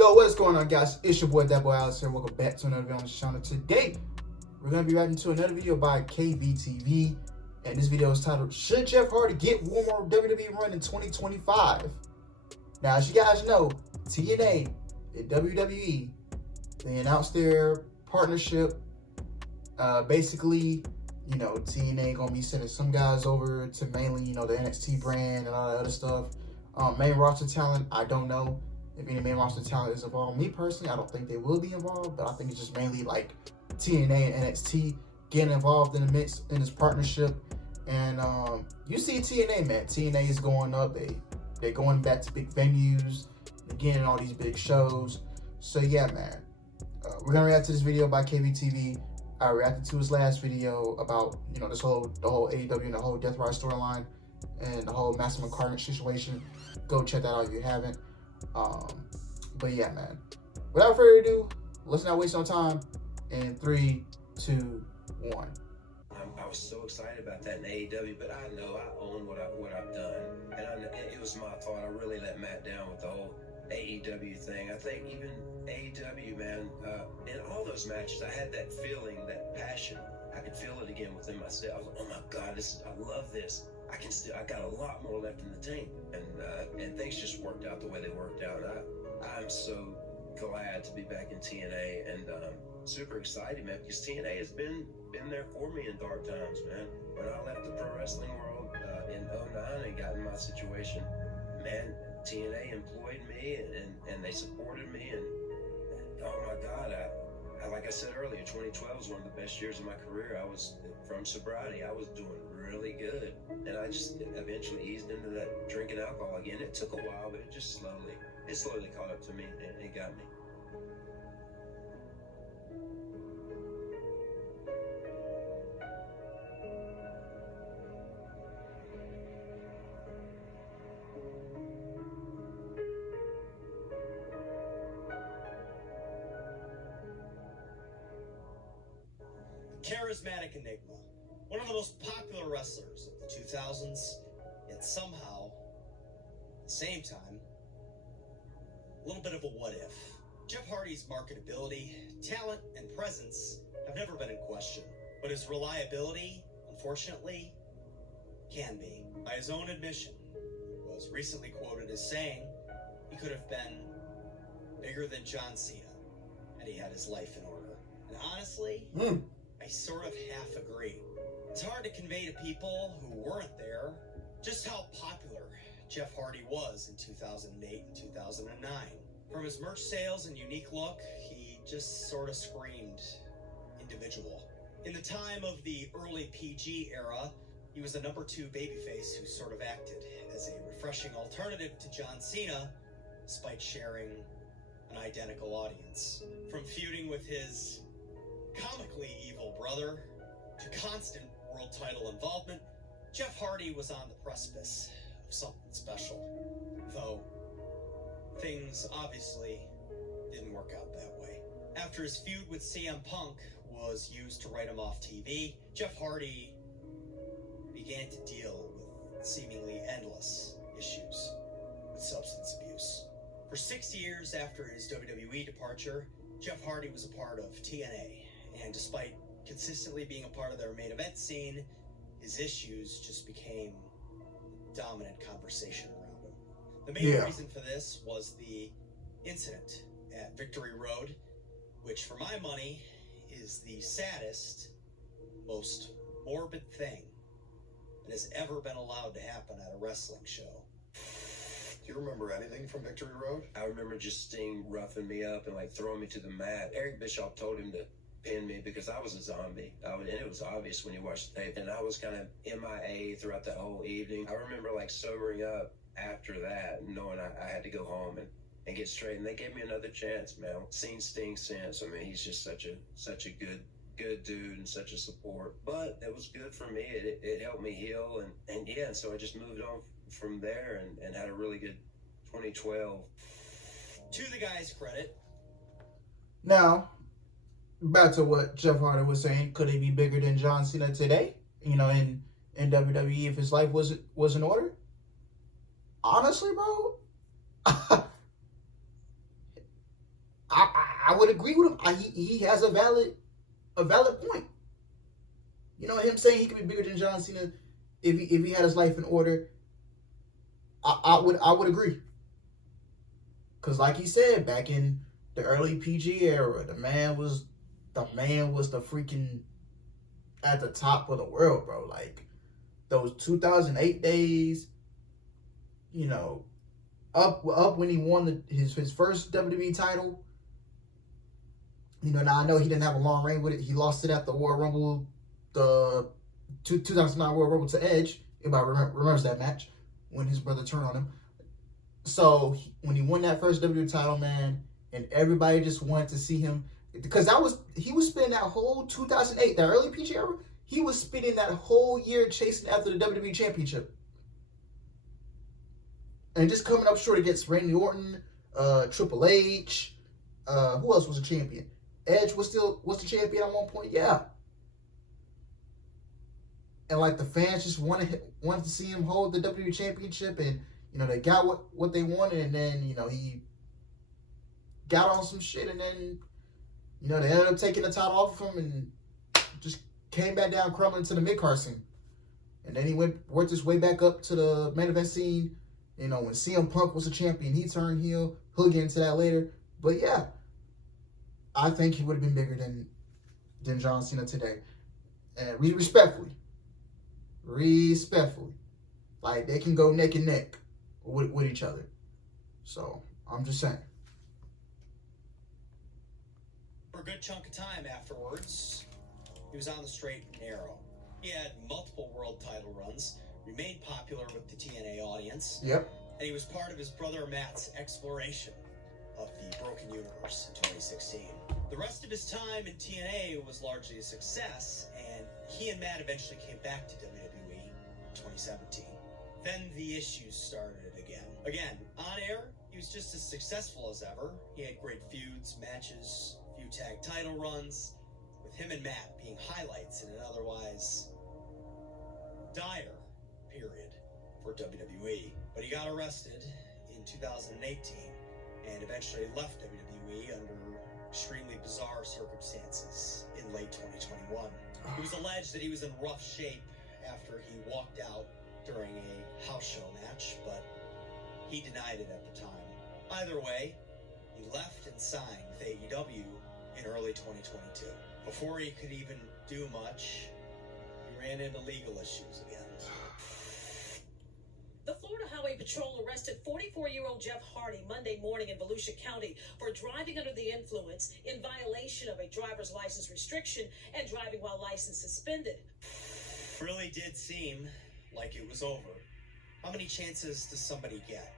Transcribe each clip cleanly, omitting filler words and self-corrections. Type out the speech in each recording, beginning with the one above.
Yo, what's going on, guys? It's your boy ThatBoyAlex here. Welcome back to another video on the channel. Today, we're going to be reacting to another video by KVTV. And this video is titled, Should Jeff Hardy Get One More WWE Run in 2025? Now, as you guys know, TNA and WWE, they announced their partnership. Basically, you know, TNA going to be sending some guys over to mainly, you know, the NXT brand and all that other stuff. Main roster talent, I don't know if any main roster talent is involved. Me personally, I don't think they will be involved, but I think it's just mainly like TNA and NXT getting involved in the mix in this partnership. And you see TNA, man. TNA is going up. They're going back to big venues. They're getting all these big shows. So yeah, man. We're gonna react to this video by KVTV. I reacted to his last video about, you know, the whole AEW and the whole Death Rider storyline and the whole Maximum Carnage situation. Go check that out if you haven't. But yeah, man. Without further ado, let's not waste no time. In 3, 2, 1. I was so excited about that in AEW, but I know I own what I've done, and it was my fault. I really let Matt down with the whole AEW thing. I think even AEW, man, in all those matches, I had that feeling, that passion. I could feel it again within myself. I was like, oh my God, I love this. I got a lot more left in the tank, and things just worked out the way they worked out. I'm so glad to be back in TNA, and super excited, man, because TNA has been there for me in dark times, man. When I left the pro wrestling world in 2009 and got in my situation, man, TNA employed me and they supported me, and oh my God, like I said earlier, 2012 was one of the best years of my career. I was, from sobriety, I was doing really good, and I just eventually eased into that drinking alcohol again. It took a while, but it slowly caught up to me, and it got me. Charismatic enigma, one of the most popular wrestlers of the 2000s, yet somehow, at the same time, a little bit of a what if. Jeff Hardy's marketability, talent, and presence have never been in question, but his reliability, unfortunately, can be. By his own admission, he was recently quoted as saying he could have been bigger than John Cena had he had his life in order. And honestly, I sort of half agree. It's hard to convey to people who weren't there just how popular Jeff Hardy was in 2008 and 2009. From his merch sales and unique look, he just sort of screamed individual. In the time of the early PG era, he was the number 2 babyface who sort of acted as a refreshing alternative to John Cena, despite sharing an identical audience. From feuding with his comically evil brother to constant world title involvement, Jeff Hardy was on the precipice of something special, though things obviously didn't work out that way. After his feud with CM Punk was used to write him off TV, Jeff Hardy began to deal with seemingly endless issues with substance abuse. For 6 years after his WWE departure, Jeff Hardy was a part of TNA. And despite consistently being a part of their main event scene, his issues just became the dominant conversation around him. The main reason for this was the incident at Victory Road, which for my money is the saddest, most morbid thing that has ever been allowed to happen at a wrestling show. Do you remember anything from Victory Road? I remember just Sting roughing me up and like throwing me to the mat. Eric Bischoff told him to pin me because I was a zombie. And it was obvious when you watched the tape. And I was kind of MIA throughout the whole evening. I remember like sobering up after that, knowing I had to go home and get straight. And they gave me another chance, man. Seen Sting since. I mean, he's just such a good dude and such a support. But it was good for me. It helped me heal. And yeah, and so I just moved on from there and had a really good 2012. To the guy's credit. Now, back to what Jeff Hardy was saying, could he be bigger than John Cena today? You know, in WWE, if his life was in order? Honestly, bro, I would agree with him. He has a valid point. You know, him saying he could be bigger than John Cena if he had his life in order. I would agree. Cause like he said, back in the early PG era, the man was the freaking at the top of the world, bro. Like those 2008 days, you know, up when he won his first WWE title. You know, now I know he didn't have a long reign with it. He lost it at the Royal Rumble, the 2009 Royal Rumble to Edge. Everybody remembers that match when his brother turned on him. So when he won that first WWE title, man, and everybody just wanted to see him, because he was spending that whole 2008, that early PG era, he was spending that whole year chasing after the WWE Championship, and just coming up short against Randy Orton, Triple H, who else was a champion? Edge was the champion at one point, yeah. And like the fans just wanted to see him hold the WWE Championship, and you know they got what they wanted, and then you know he got on some shit, and then you know they ended up taking the title off of him and just came back down crumbling to the mid-card scene, and then he worked his way back up to the main event scene. You know, when CM Punk was a champion, he turned heel. He'll get into that later, but yeah, I think he would have been bigger than John Cena today, and respectfully, like they can go neck and neck with each other. So I'm just saying. For a good chunk of time afterwards, he was on the straight and narrow. He had multiple world title runs, remained popular with the TNA audience. Yep. And he was part of his brother Matt's exploration of the Broken Universe in 2016. The rest of his time in TNA was largely a success, and he and Matt eventually came back to WWE in 2017. Then the issues started again. Again, on air, he was just as successful as ever. He had great feuds, matches, a few tag title runs, with him and Matt being highlights in an otherwise dire period for WWE. But he got arrested in 2018 and eventually left WWE under extremely bizarre circumstances in late 2021. It was alleged that he was in rough shape after he walked out during a house show match, but he denied it at the time. Either way, he left and signed with AEW in early 2022. Before he could even do much, he ran into legal issues again. The Florida Highway Patrol arrested 44-year-old Jeff Hardy Monday morning in Volusia County for driving under the influence in violation of a driver's license restriction and driving while license suspended. Really did seem like it was over. How many chances does somebody get?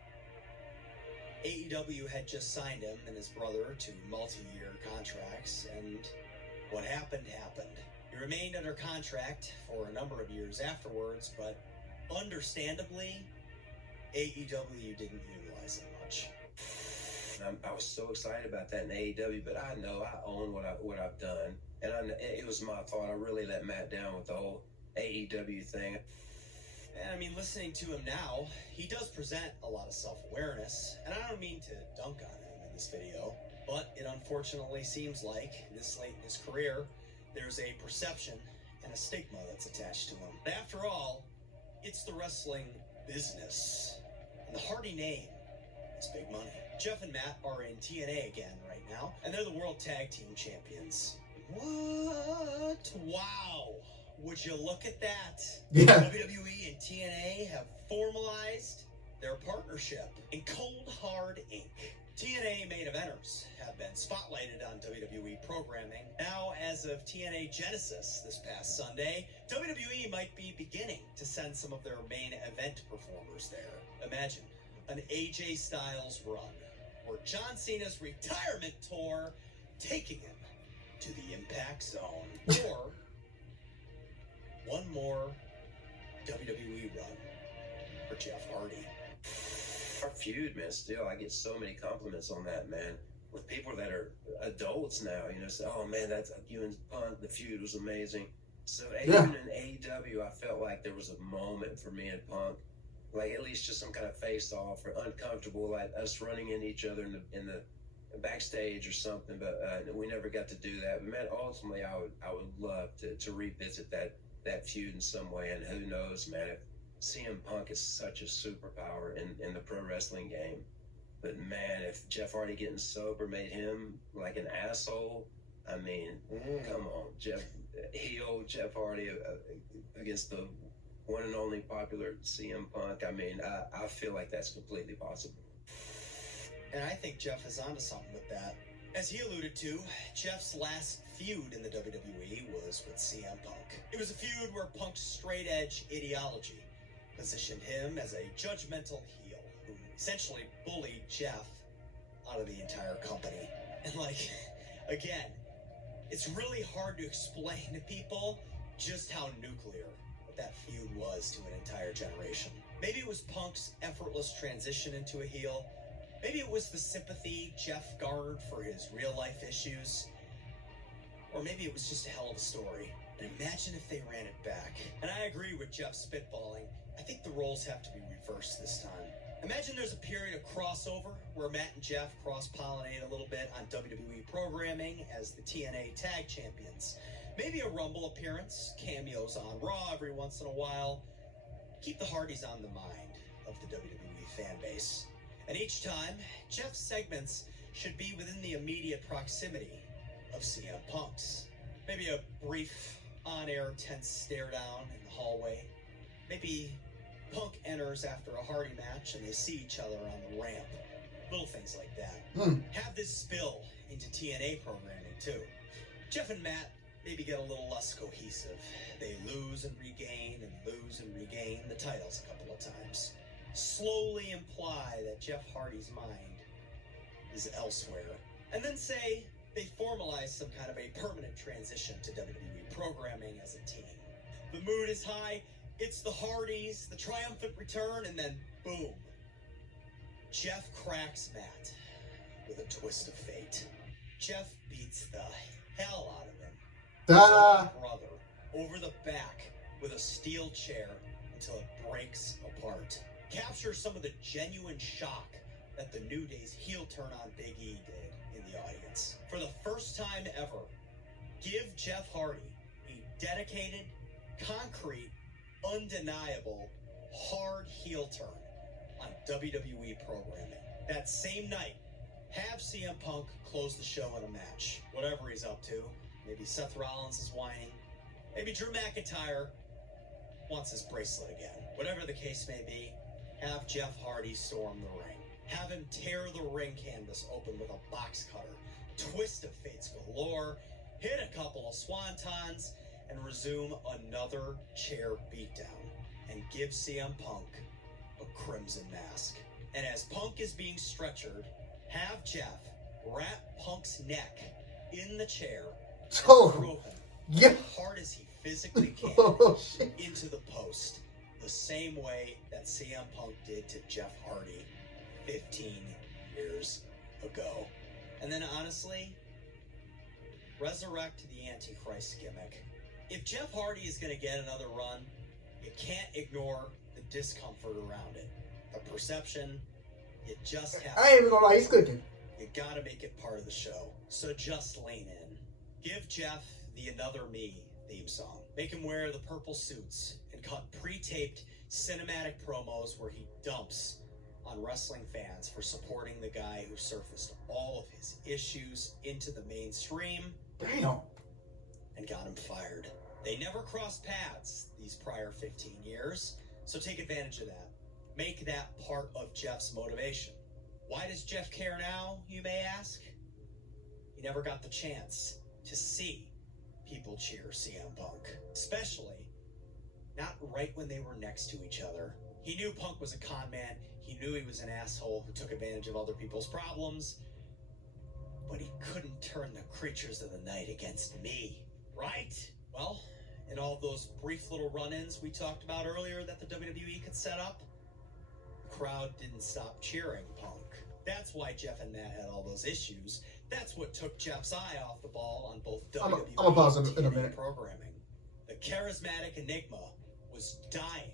AEW had just signed him and his brother to multi-year contracts, and what happened happened. He remained under contract for a number of years afterwards, but understandably, AEW didn't utilize him much. I was so excited about that in AEW, but I know I own what I've done, and it was my fault. I really let Matt down with the whole AEW thing. And I mean, listening to him now, he does present a lot of self-awareness, and I don't mean to dunk on him in this video, but it unfortunately seems like this late in his career, there's a perception and a stigma that's attached to him. But after all, it's the wrestling business, and the Hardy name is big money. Jeff and Matt are in TNA again right now, and they're the World Tag Team Champions. What? Wow. Would you look at that? Yeah. WWE and TNA have formalized their partnership in cold, hard ink. TNA main eventers have been spotlighted on WWE programming. Now, as of TNA Genesis this past Sunday, WWE might be beginning to send some of their main event performers there. Imagine an AJ Styles run, or John Cena's retirement tour taking him to the Impact Zone, or one more WWE run for Jeff Hardy. Our feud, man, still, I get so many compliments on that, man. With people that are adults now, you know, say, oh, man, that's you and Punk, the feud was amazing. So even in AEW, I felt like there was a moment for me and Punk, like at least just some kind of face-off or uncomfortable, like us running into each other in backstage or something, but we never got to do that. But man, ultimately, I would love to revisit that feud in some way. And who knows, man, if CM Punk is such a superpower in the pro wrestling game. But man, if Jeff Hardy getting sober made him like an asshole, I mean, come on, heel Jeff Hardy against the one and only popular CM Punk. I mean, I feel like that's completely possible. And I think Jeff is onto something with that. As he alluded to, Jeff's last feud in the WWE was with CM Punk. It was a feud where Punk's straight-edge ideology positioned him as a judgmental heel who essentially bullied Jeff out of the entire company. And again, it's really hard to explain to people just how nuclear that feud was to an entire generation. Maybe it was Punk's effortless transition into a heel. Maybe it was the sympathy Jeff garnered for his real-life issues. Or maybe it was just a hell of a story. And imagine if they ran it back. And I agree with Jeff spitballing. I think the roles have to be reversed this time. Imagine there's a period of crossover where Matt and Jeff cross-pollinate a little bit on WWE programming as the TNA Tag Champions. Maybe a Rumble appearance, cameos on Raw every once in a while. Keep the Hardys on the mind of the WWE fan base. And each time, Jeff's segments should be within the immediate proximity of CM Punk's. Maybe a brief on-air tense stare-down in the hallway. Maybe Punk enters after a Hardy match and they see each other on the ramp. Little things like that. Have this spill into TNA programming, too. Jeff and Matt maybe get a little less cohesive. They lose and regain the titles a couple of times. Slowly imply that Jeff Hardy's mind is elsewhere. And then say they formalize some kind of a permanent transition to WWE programming as a team. The mood is high, it's the Hardys, the triumphant return, and then boom. Jeff cracks Matt with a twist of fate. Jeff beats the hell out of him. Brother over the back with a steel chair until it breaks apart. Capture some of the genuine shock that the New Day's heel turn on Big E did in the audience. For the first time ever, give Jeff Hardy a dedicated, concrete, undeniable, hard heel turn on WWE programming. That same night, have CM Punk close the show in a match. Whatever he's up to. Maybe Seth Rollins is whining. Maybe Drew McIntyre wants his bracelet again. Whatever the case may be, have Jeff Hardy storm the ring. Have him tear the ring canvas open with a box cutter, twist of fates galore, hit a couple of swantons, and resume another chair beatdown, and give CM Punk a crimson mask. And as Punk is being stretchered, have Jeff wrap Punk's neck in the chair and throw him as hard as he physically can into the post, the same way that CM Punk did to Jeff Hardy 15 years ago. And then honestly, resurrect the Antichrist gimmick. If Jeff Hardy is going to get another run, you can't ignore the discomfort around it. The perception, you just have I ain't even gonna lie, he's cooking. You gotta make it part of the show. So just lean in. Give Jeff the Another Me theme song. Make him wear the purple suits and cut pre-taped cinematic promos where he dumps on wrestling fans for supporting the guy who surfaced all of his issues into the mainstream. Damn. And got him fired. They never crossed paths these prior 15 years, so take advantage of that. Make that part of Jeff's motivation. Why does Jeff care now, you may ask? He never got the chance to see people cheer CM Punk. Especially not right when they were next to each other. He knew Punk was a con man. He knew he was an asshole who took advantage of other people's problems. But he couldn't turn the creatures of the night against me, right? Well, in all those brief little run-ins we talked about earlier that the WWE could set up, the crowd didn't stop cheering Punk. That's why Jeff and Matt had all those issues. That's what took Jeff's eye off the ball on both WWE I'm pause and in a minute. programming. The charismatic enigma was dying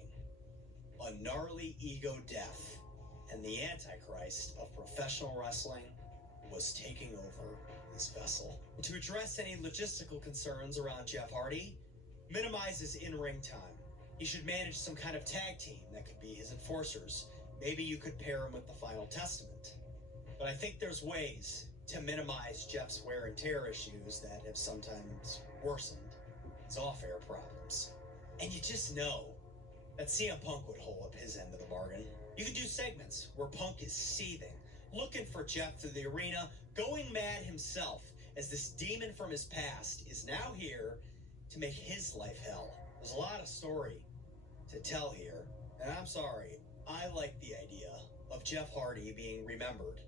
a gnarly ego death, and the Antichrist of professional wrestling was taking over this vessel. To address any logistical concerns around Jeff Hardy, minimize his in-ring time. He should manage some kind of tag team that could be his enforcers. Maybe you could pair him with the Final Testament. But I think there's ways to minimize Jeff's wear and tear issues that have sometimes worsened his off-air problems. And you just know that CM Punk would hold up his end of the bargain. You could do segments where Punk is seething, looking for Jeff through the arena, going mad himself as this demon from his past is now here to make his life hell. There's a lot of story to tell here, and I'm sorry, I like the idea of Jeff Hardy being remembered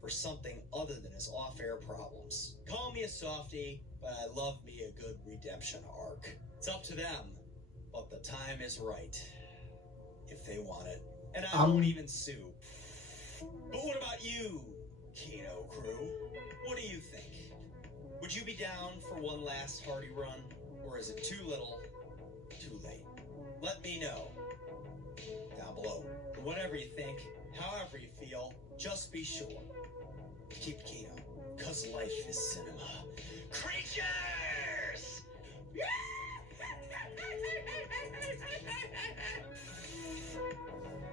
for something other than his off-air problems. Call me a softie, but I love me a good redemption arc. It's up to them, but the time is right if they want it. And I won't even sue. But what about you, Kino crew? What do you think? Would you be down for one last Hardy run, or is it too little, too late? Let me know down below. And whatever you think, however you feel, just be sure to keep Kino, because life is cinema. Creatures!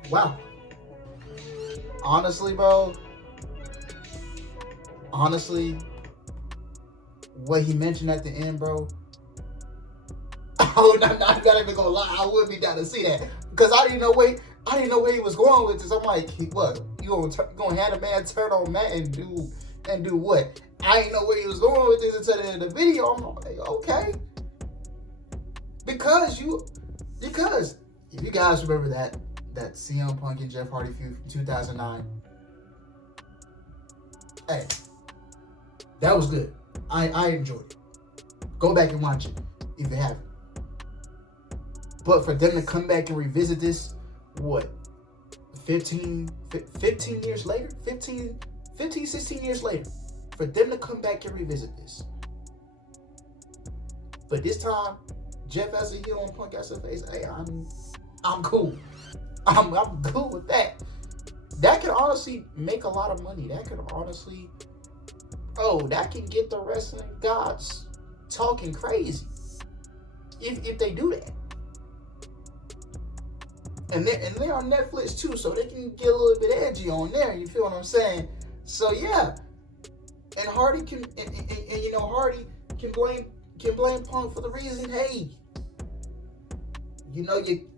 Wow. Honestly, bro. Honestly, what he mentioned at the end, bro. Oh, no, I'm not even gonna lie. I would be down to see that because I didn't know where he was going with this. I'm like, what? You gonna have a man turn on Matt and do what? I didn't know where he was going with this until the end of the video. I'm like, okay, because if you guys remember that CM Punk and Jeff Hardy feud from 2009, hey, that was good. I enjoyed it. Go back and watch it if you haven't. But for them to come back and revisit this, what, 15 years later? 15, 16 years later. For them to come back and revisit this. But this time, Jeff as a heel and Punk as a face, hey, I'm cool. I'm cool with that. That could honestly make a lot of money. That could honestly, that can get the wrestling gods talking crazy. If they do that. And they're on Netflix too, so they can get a little bit edgy on there. You feel what I'm saying? So yeah, and Hardy can, and you know, Hardy can blame Punk for the reason. Hey, you know, you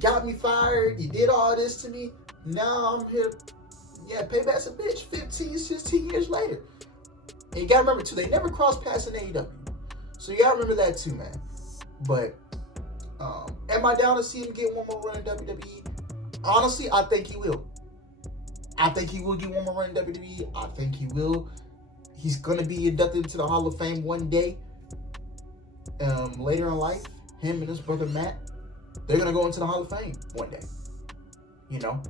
got me fired. You did all this to me. Now I'm here. Yeah, payback's a bitch. 15, 16 years later. And you gotta remember too, they never crossed paths in AEW, so you gotta remember that too, man. But am I down to see him get one more run in WWE? Honestly, I think he will. I think he will get one more run in WWE. I think he will. He's gonna be inducted into the Hall of Fame one day. Later in life, him and his brother Matt, they're gonna go into the Hall of Fame one day. You know,